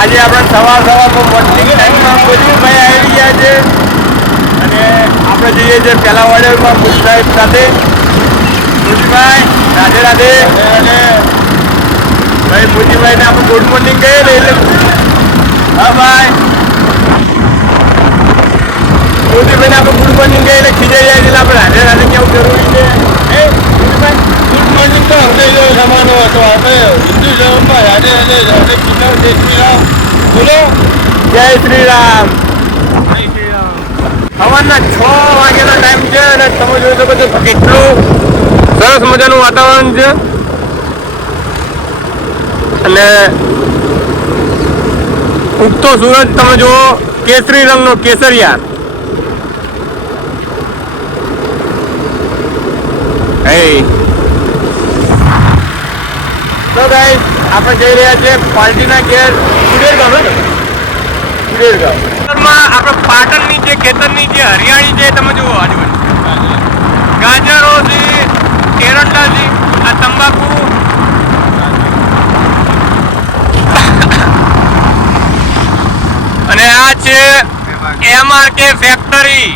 આજે આપણે સવારમાં મોર્નિંગ ટાઈમમાં મોદીભાઈ આવી ગયા છે અને આપણે જઈએ છીએ પહેલા ઓર્ડરમાં મુજ સાહેબ સાથે. મોદીભાઈ રાધે રાધે. અને ભાઈ મોદીભાઈને આપણે ગુડ મોર્નિંગ કહીએ ને એટલે હા ભાઈ મોદીભાઈને આપણે ગુડ મોર્નિંગ કહીએ એટલે ખીજાઈ જાય એટલે આપણે રાધે રાધે કેવું જરૂરી છે. મોદીભાઈ ગુડ મોર્નિંગ તો આપણે જો જમાનો હતો આપણે હિન્દુ ધર્મમાં રાધે રાધે રાધે કૃષ્ણ જય શ્રી રામ બોલો. જય શ્રી રામ. જય શ્રી રામ. સવારના 6 વાગ્યાનો ટાઈમ છે અને તમે જોઈ શકો છો કેટલું સરસ મજાનું વાતાવરણ છે અને ઉગતો સૂરજ તમે જુઓ કેસરી રંગનો કેસરિયા. તો ગાઈસ આપણે જઈ રહ્યા છીએ પાર્ટીના ઘેર કુડેરગામ. આપણે પાટણની જે ખેતરની જે હરિયાળી છે તમે જુઓ આજુબાજુ ગાજરો છે, એરંડા છે, આ તંબાકુ અને આ છે MRK ફેક્ટરી.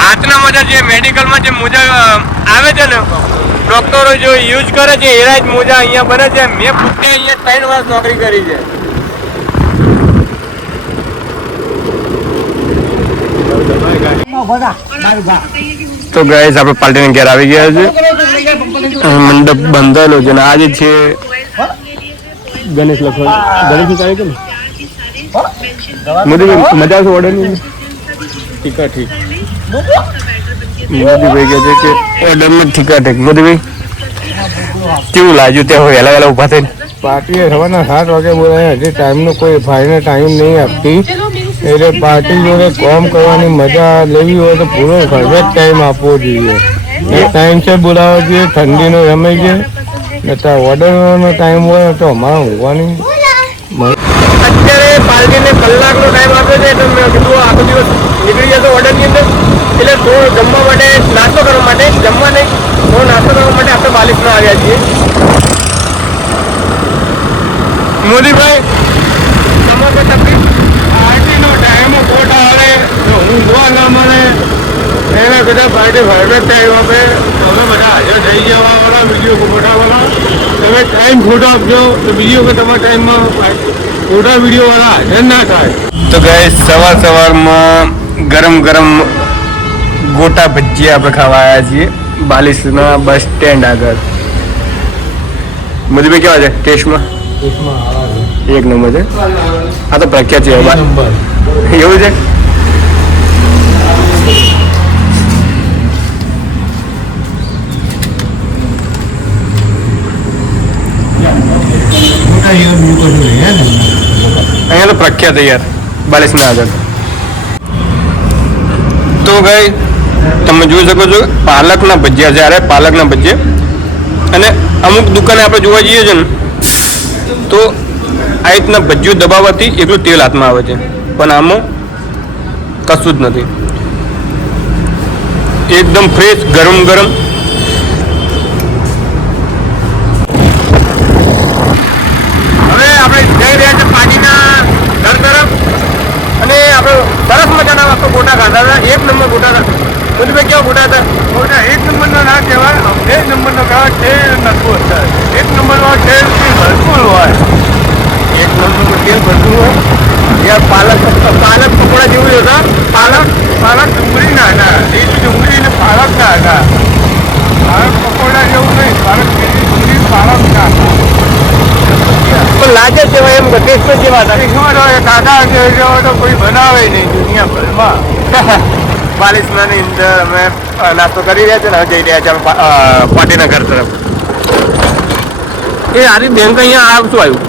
હાથના મોજા જે મેડિકલમાં જે મોજા આવે છે ને ડોક્ટરો જો યુઝ કરે છે એના જ મોજા અહીંયા બને છે. મેં પોતે અહીંયા 3 વર્ષ નોકરી કરી છે. તો ગાઈસ આપણે પાર્ટીને ઘેર આવી ગયા છે. મંડપ બંધાયેલો છે અને આજે છે ગણેશ લખો ગણેશ કાર્યક્રમ. મોદીભાઈ મજા આવશે ઓર્ડરની. ઠીક મોદીભાઈ કહે છે કે ઓર્ડરમાં ઠીક. મોદીભાઈ કેવું લાગ્યું ત્યાં વહેલા વહેલા ઉભા થઈને? પાર્ટીએ સવારના 7 વાગે બોલાય. હજી ટાઈમનો કોઈ ભાઈને ટાઈમ નહીં આપતી એટલે પાર્ટી જોડે કામ કરવાની મજા લેવી હોય તો પૂરો પરફેક્ટ ટાઈમ આપવો જોઈએ. ટાઈમ છે બોલાવવો જોઈએ. ઠંડીનો સમય છે ને ત્યાં ઓર્ડરનો ટાઈમ હોય તો અમારે ઊંઘવાની. અત્યારે પાર્ટીને કલાકનો ટાઈમ આપ્યો છે એટલે મેં કીધું આખો દિવસ નીકળી જતો ઓર્ડરની અંદર એટલે થોડો જમવા માટે નાસ્તો કરવા માટે જમવા નહીં થોડો નાસ્તો કરવા માટે આપણે બાલિશમાં આવ્યા છીએ. મોદીભાઈ તમારે તકલીફ પાર્ટીનો ટાઈમ ખોટા આવે તો ઊંઘવા ના મળે એના કરતાં પાર્ટી ફરફેક્ટ ટાઈમ આપે. તમે બધા હાજર થઈ જવાવાળા વિડીયો ખોટાવાળા તમે ટાઈમ ખોટો આપજો તો બીજો કે તમારા ટાઈમમાં ખોટા વિડીયોવાળા હાજર ના થાય. તો ગાઈસ સવારમાં ગરમ ગોટા ભજીયા આપણે ખાવા આવ્યા છીએ બાલિશના બસ સ્ટેન્ડ આગળ. મોદીભાઈ કેવા છે ટેસ્ટમાં? એક નંબર છે. આ તો પ્રખ્યાત છે એવું છે. અહીંયા તો પ્રખ્યાત છે યાર બાલિશના આગળ. તો ગઈ તમે જોઈ શકો છો પાલકના ભજીયા છે. અરે પાલકના ભજીયા અને અમુક દુકાને આપણે જોવા જઈએ છીએ ને તો આ રીતના ભજીયું દબાવવાથી એટલું તેલ હાથમાં આવે છે પણ આમાં કશું જ નથી. એકદમ ફ્રેશ ગરમ હવે આપણે જઈ રહ્યા છીએ પાણીના ઘર તરફ અને આપણે સરસ મજાના આપણે ગોટા ખાધા હતા. 1 નંબર ગોટા હતા. મોદીભાઈ કેવા ગોટા હતા? ગોટા 1 નંબરનો ના કહેવાય. 1 નંબરનો કહેવાય તેલ નતું હતા. 1 નંબરનો તેલ ભરપૂર હોય. 1 નંબરનું તેલ ભરપૂર હોય યાર. પાલક પકોડા જેવું હતા. પાલક ડુંગળી ના હતા. લીલી ડુંગળી ને પાલક ના હતા. પાલક પકોડા જેવું નહીં. ડુંગળી પાલક ના હતા. લાગે છે એમ ટેસ્ટ જેવા હતા. કાકા જેવો તો કોઈ બનાવે નહીં દુનિયાભરમાં. બાલિશનાની અંદર અમે નાસ્તો કરી રહ્યા છીએ ને જઈ રહ્યા છીએ પાર્ટીના ઘર તરફ. એ આરી બેંક અહીંયા શું આવ્યું?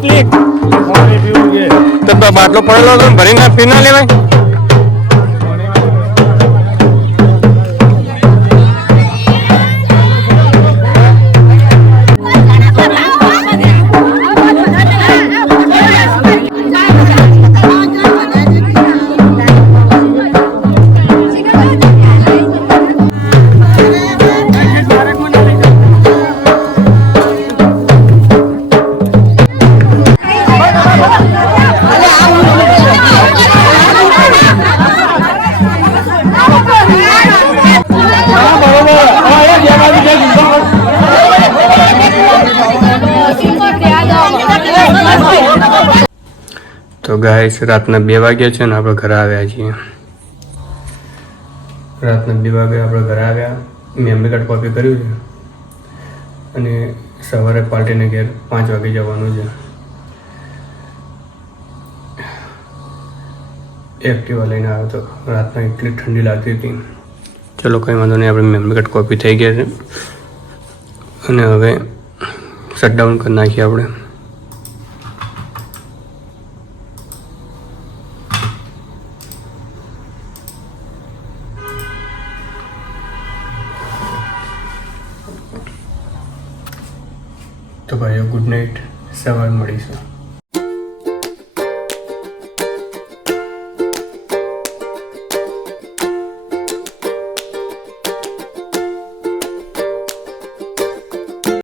પાણી પીવું છે. તો બાટલો પડેલો હતો ને ભરીને પી ના લેવાય. તો ગાઈસ રાતના 2 વાગ્યા છે ને આપણે ઘરે આવ્યા છીએ. રાતના 2 વાગે આપણે ઘરે આવ્યા. મેમરી કાર્ડ કોપી કર્યું છે અને સવારે પાર્ટીને ઘેર 5 વાગે જવાનું છે. એક્ટિવા લઈને આવ્યો તો રાતના એટલી ઠંડી લાગતી હતી. ચલો કંઈ વાંધો નહીં, આપણે મેમરી કાર્ડ કોપી થઈ ગયા છે અને હવે શટડાઉન કરી નાખીએ આપણે. તો ભાઈઓ ગુડ નાઇટ, સવારે મળીશું.